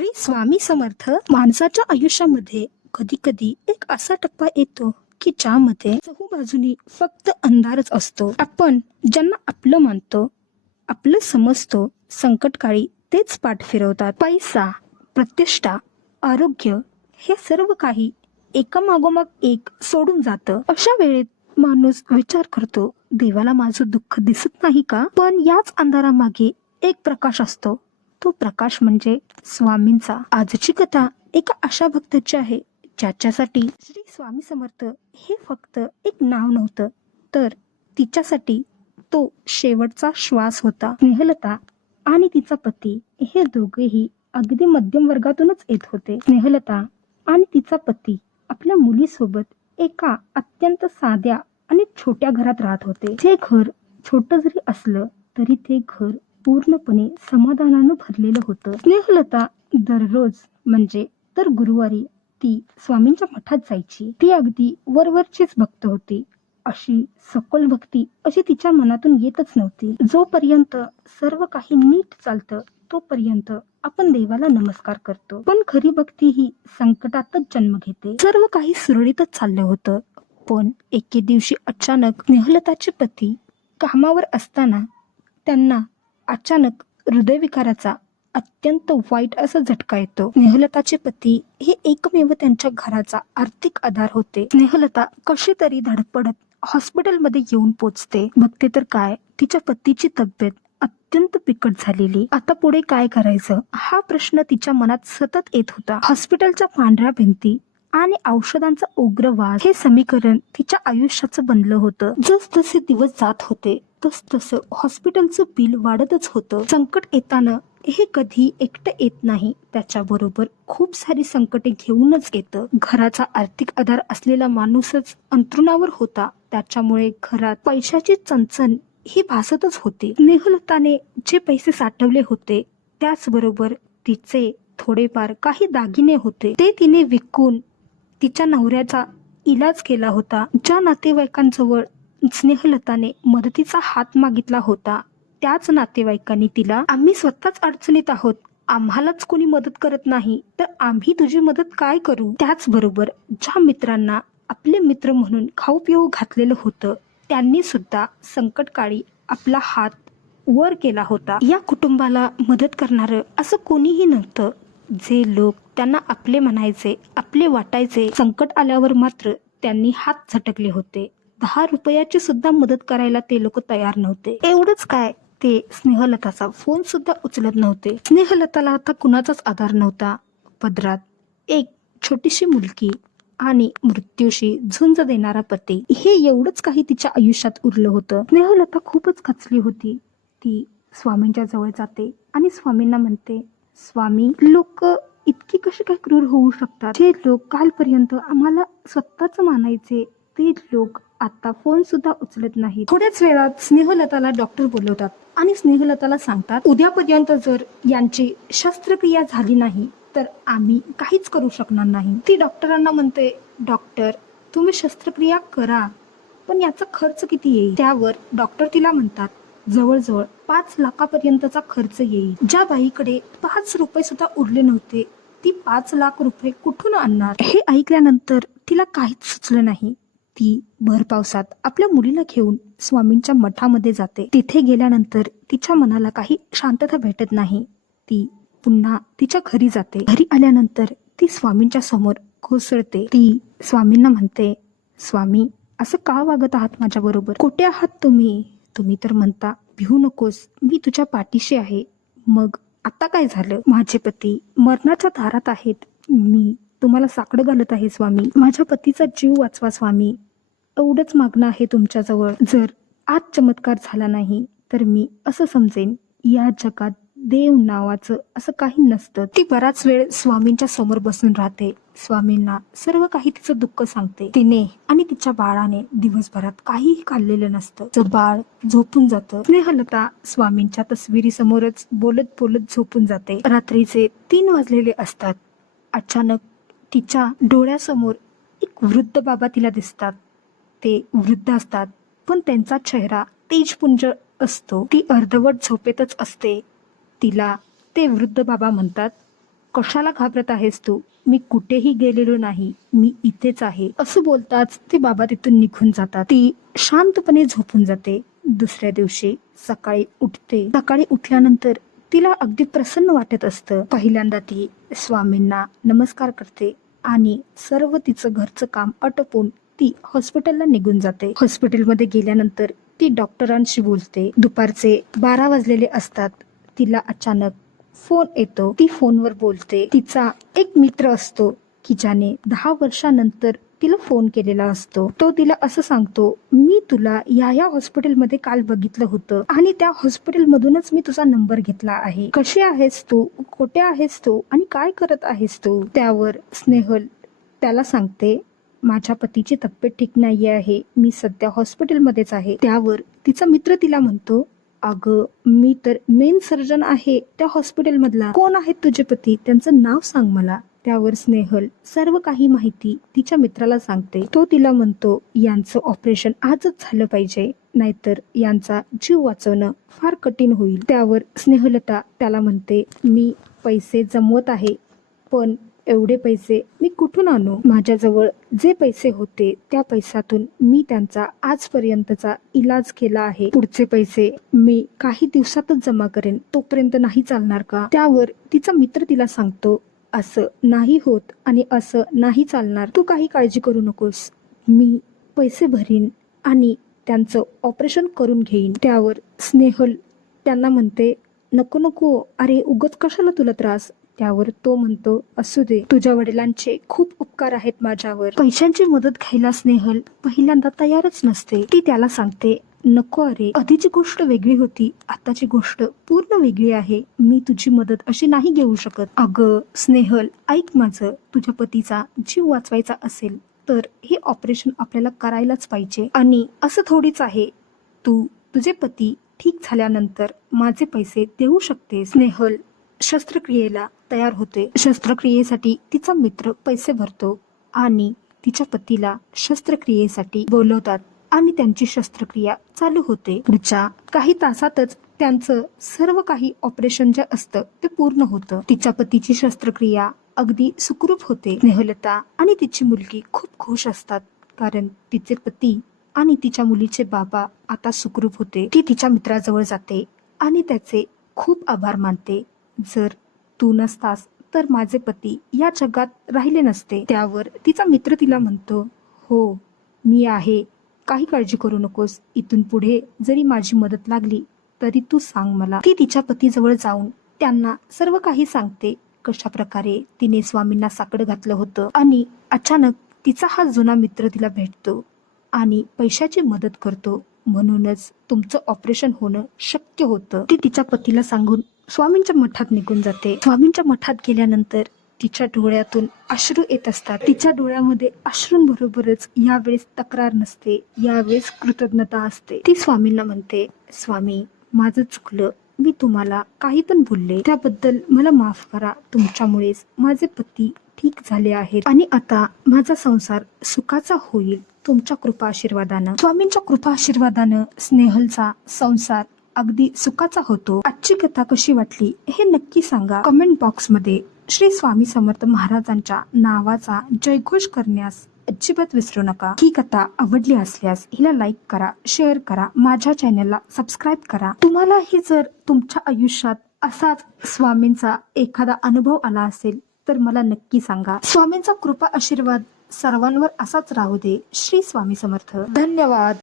श्री स्वामी समर्थ. माणसाच्या आयुष्यामध्ये कधी कधी एक असा टप्पा येतो की ज्यामध्ये चहूबाजूनी फक्त अंधारच असतो. आपण ज्यांना आपलं मानतो, आपलं समजतो, संकटकाळी तेच पाठ फिरवतात. पैसा, प्रतिष्ठा, आरोग्य हे सर्व काही एका मागोमाग एक सोडून जातं. अशा वेळेत माणूस विचार करतो, देवाला माझं दुःख दिसत नाही का? पण याच अंधारामागे एक प्रकाश असतो. तो प्रकाश म्हणजे स्वामींचा. आजची कथा एका अशा भक्ताची आहे ज्याच्यासाठी श्री स्वामी समर्थ हे फक्त एक नाव नव्हतं, तर तिच्यासाठी तो शेवटचा श्वास होता. स्नेहलता आणि तिचा पती हे दोघेही अगदी मध्यम वर्गातूनच येत होते. स्नेहलता आणि तिचा पती आपल्या मुलीसोबत एका अत्यंत साध्या आणि छोट्या घरात राहत होते. ते घर छोटं जरी असलं तरी ते घर पूर्णपणे समाधानानं भरलेलं होतं. स्नेहलता दररोज म्हणजे दर गुरुवारी ती स्वामींच्या मठात जायची. ती अगदी वरवरचीच भक्त होती. अशी सखोल भक्ती अशी तिच्या मनातून येतच नव्हती. जोपर्यंत सर्व काही नीट चालतं तोपर्यंत आपण देवाला नमस्कार करतो, पण खरी भक्ती ही संकटातच जन्म घेते. सर्व काही सुरळीतच चाललं होतं, पण एके दिवशी अचानक स्नेहलताचे पती कामावर असताना त्यांना अचानक हृदयविकाराचा अत्यंत वाईट असा झटका येतो. स्नेहलताचे पती हे एकमेव त्यांच्या घराचा आर्थिक आधार होते. स्नेहलता कशी तरी धडपडत हॉस्पिटलमध्ये येऊन पोचते. बघते तर काय, तिच्या पतीची तब्येत अत्यंत बिकट झालेली. आता पुढे काय करायचं हा प्रश्न तिच्या मनात सतत येत होता. हॉस्पिटलच्या पांढऱ्या भिंती आणि औषधांचा उग्र वास हे समीकरण तिच्या आयुष्याचं बनलं होतं. जसजसे दिवस जात होते तस तसं हॉस्पिटलचं बिल वाढतच होतं. संकट येताना हे कधी एकटं येत नाही, त्याच्याबरोबर खूप सारी संकटे घेऊनच येतं. घराचा आर्थिक आधार असलेला माणूसच अंथरुणावर होता, त्याच्यामुळे घरात पैशाची चणचण ही भासतच होती. स्नेहलताने जे पैसे साठवले होते त्याचबरोबर तिचे थोडेफार काही दागिने होते, ते तिने विकून तिच्या नवऱ्याचा इलाज केला होता. ज्या नातेवाईकांजवळ स्नेहलताने मदतीचा हात मागितला होता त्याच नातेवाईकांनी तिला, आम्ही स्वतःच अडचणीत आहोत, आम्हालाच कोणी मदत करत नाही तर आम्ही तुझी मदत काय करू. त्याचबरोबर ज्या मित्रांना आपले मित्र म्हणून खाऊ पिऊ घातलेलं होतं त्यांनी सुद्धा संकटकाळी आपला हात वर केला होता. या कुटुंबाला मदत करणारं असं कोणीही नव्हतं. जे लोक त्यांना आपले म्हणायचे, आपले वाटायचे, संकट आल्यावर मात्र त्यांनी हात झटकले होते. 10 रुपयाची सुद्धा मदत करायला ते लोक तयार नव्हते. एवढंच काय, ते स्नेहलताचा फोन सुद्धा उचलत नव्हते. स्नेहलताला आता कुणाचाच आधार नव्हता. पदरात एक छोटीशी मुलगी आणि मृत्यूशी झुंज देणारा पती, हे एवढंच काही तिच्या आयुष्यात उरलं होतं. स्नेहलता खूपच खचली होती. ती स्वामींच्या जवळ जाते आणि स्वामींना म्हणते, स्वामी, लोक इतकी कशी काय क्रूर होऊ शकतात? जे लोक कालपर्यंत आम्हाला स्वतःच मानायचे ते लोक आता फोन सुद्धा उचलत नाहीत. थोड्याच वेळात स्नेहलताला डॉक्टर बोलवतात आणि स्नेहलताला सांगतात, उद्यापर्यंत जर यांची शस्त्रक्रिया झाली नाही तर आम्ही काहीच करू शकणार नाही. ती डॉक्टरांना म्हणते, डॉक्टर, तुम्ही शस्त्रक्रिया करा, पण याचा खर्च किती येईल? त्यावर डॉक्टर तिला म्हणतात, जवळजवळ 5 लाखापर्यंतचा खर्च येईल. ज्या बाईकडे 5 रुपये सुद्धा उरले नव्हते ती 5 लाख रुपये कुठून आणणार? हे ऐकल्यानंतर तिला काहीच सुचलं नाही. ती भर पावसात आपल्या मुलीला घेऊन स्वामींच्या मठामध्ये जाते. तिथे गेल्यानंतर तिच्या मनाला काही शांतता भेटत नाही. ती पुन्हा तिच्या घरी जाते. घरी आल्यानंतर ती स्वामींच्या समोर कोसळते. ती स्वामींना म्हणते, स्वामी, असं का वागत आहात माझ्या बरोबर? कुठे आहात तुम्ही? तुम्ही तर म्हणता भिवू नकोस, मी तुझ्या पाठीशी आहे. मग आता काय झालं? माझे पती मरणाच्या दारात आहेत, मी तुम्हाला साकडं घालत आहे स्वामी, माझ्या पतीचा जीव वाचवा स्वामी, एवढंच मागणं आहे तुमच्याजवळ. जर आज चमत्कार झाला नाही तर मी असं समजेन या जगात देव नावाचं असं काही नसतं. ती बराच वेळ स्वामींच्या समोर बसून राहते. स्वामींना सर्व काही तिचं दुःख सांगते. तिने आणि तिच्या बाळाने दिवसभरात काहीही खाल्लेलं नसतं. तिचं बाळ झोपून जातं. स्नेहलता स्वामींच्या तस्वीरी समोरच बोलत बोलत झोपून जाते. रात्रीचे 3 वाजलेले असतात. अचानक तिच्या डोळ्यासमोर एक वृद्ध बाबा तिला दिसतात. ते वृद्ध असतात पण त्यांचा चेहरा तेजपुंज असतो. ती अर्धवट झोपेतच असते. तिला ते वृद्ध बाबा म्हणतात, कशाला घाबरत आहेस तू? मी कुठेही गेलेलो नाही, मी इथेच आहे. असं बोलताच ते बाबा तिथून निघून जातात. ती शांतपणे झोपून जाते. दुसऱ्या दिवशी सकाळी उठते. सकाळी उठल्यानंतर तिला अगदी प्रसन्न वाटत असतं. पहिल्यांदा ती स्वामींना नमस्कार करते आणि सर्व तिचं घरचं काम आटोपून ती हॉस्पिटलला निघून जाते. हॉस्पिटलमध्ये गेल्यानंतर ती डॉक्टरांशी बोलते. दुपारचे 12 वाजलेले असतात. तिला अचानक फोन येतो. ती फोनवर बोलते. तिचा एक मित्र असतो की ज्याने 10 वर्षानंतर तिला फोन केलेला असतो. तो तिला असं सांगतो, मी तुला या हॉस्पिटलमध्ये काल बघितलं होतं आणि त्या हॉस्पिटलमधूनच मी तुझा नंबर घेतला आहे. कशी आहेस तू? कुठे आहेस तू? आणि काय करत आहेस तू? त्यावर स्नेहल त्याला सांगते, माझ्या पतीची तब्येत ठीक नाही आहे, मी सध्या हॉस्पिटलमध्येच आहे. त्यावर तिचा मित्र तिला म्हणतो, अगं मी तर मेन सर्जन आहे त्या हॉस्पिटलमधला. कोण आहेत तुझे पती? त्यांचं नाव सांग मला. त्यावर स्नेहल सर्व काही माहिती तिच्या मित्राला सांगते. तो तिला म्हणतो, यांचं ऑपरेशन आजच झालं पाहिजे, नाहीतर यांचा जीव वाचवणं फार कठीण होईल. त्यावर स्नेहलता त्याला म्हणते, मी पैसे जमवत आहे, पण एवढे पैसे मी कुठून आणू? माझ्याजवळ जे पैसे होते त्या पैशातून मी त्यांचा आजपर्यंतचा इलाज केला आहे. पुढचे पैसे मी काही दिवसातच जमा करेन. तोपर्यंत नाही चालणार का? त्यावर तिचा मित्र तिला सांगतो, असं नाही होत आणि असं नाही चालणार. तू काही काळजी करू नकोस. मी पैसे भरीन आणि त्यांचं ऑपरेशन करून घेईन. त्यावर स्नेहल त्यांना म्हणते, नको नको, अरे उगच कशाला तुला त्रास? त्यावर तो म्हणतो, असू दे, तुझ्या वडिलांचे खूप उपकार आहेत माझ्यावर. पैशांची मदत घ्यायला स्नेहल पहिल्यांदा तयारच नसते. ती त्याला सांगते, नको अरे, आधीची गोष्ट वेगळी होती, आताची गोष्ट पूर्ण वेगळी आहे. मी तुझी मदत अशी नाही घेऊ शकत. अगं स्नेहल, ऐक माझं, तुझ्या पतीचा जीव वाचवायचा असेल तर हे ऑपरेशन आपल्याला करायलाच पाहिजे. आणि असं थोडीच आहे, तू तुझे पती ठीक झाल्यानंतर माझे पैसे देऊ शकते. स्नेहल शस्त्रक्रियेला तयार होते. शस्त्रक्रियेसाठी तिचा मित्र पैसे भरतो आणि तिच्या पतीला शस्त्रक्रियेसाठी बोलवतात आणि त्यांची शस्त्रक्रिया चालू होते. पुढच्या काही तासातच त्यांचं सर्व काही ऑपरेशन जे असतं ते पूर्ण होतं. तिच्या पतीची शस्त्रक्रिया अगदी सुखरूप होते. स्नेहलता आणि तिची मुलगी खूप खुश असतात, कारण तिचे पती आणि तिच्या मुलीचे बाबा आता सुखरूप होते. ती तिच्या मित्राजवळ जाते आणि त्याचे खूप आभार मानते. जर तू नसतास तर माझे पती या जगात राहिले नसते. त्यावर तिचा मित्र तिला म्हणतो, हो मी आहे, काही काळजी करू नकोस. इथून पुढे जरी माझी मदत लागली तरी तू सांग मला. ती तिच्या पतीजवळ जाऊन त्यांना सर्व काही सांगते, कशा प्रकारे तिने स्वामींना साकडं घातलं होतं आणि अचानक तिचा हा जुना मित्र तिला भेटतो आणि पैशाची मदत करतो, म्हणूनच तुमचं ऑपरेशन होणं शक्य होतं. ती तिच्या पतीला सांगून स्वामींच्या मठात निघून जाते. स्वामींच्या मठात गेल्यानंतर तिच्या डोळ्यातून अश्रू येत असतात. तिच्या डोळ्यामध्ये अश्रूंबरोबरच यावेळेस तक्रार नसते, यावेळेस कृतज्ञता असते. ती स्वामींना म्हणते, स्वामी माझं चुकलं, मी तुम्हाला काही पण बोलले, त्याबद्दल मला माफ करा. तुमच्यामुळेच माझे पती ठीक झाले आहेत आणि आता माझा संसार सुखाचा होईल तुमच्या कृपा आशीर्वादानं. स्वामींच्या कृपा आशीर्वादानं स्नेहलचा संसार अगदी सुखाचा होतो. आजची कथा कशी वाटली हे नक्की सांगा कमेंट बॉक्स मध्ये. श्री स्वामी समर्थ महाराजांच्या नावाचा जयघोष करण्यास अजिबात विसरू नका. ही कथा आवडली असल्यास हिला लाईक करा, शेअर करा, माझ्या चॅनलला सबस्क्राईब करा. तुम्हालाही जर तुमच्या आयुष्यात असाच स्वामींचा एखादा अनुभव आला असेल तर मला नक्की सांगा. स्वामींचा कृपा आशीर्वाद सर्वांवर असाच राहू दे. श्री स्वामी समर्थ. धन्यवाद.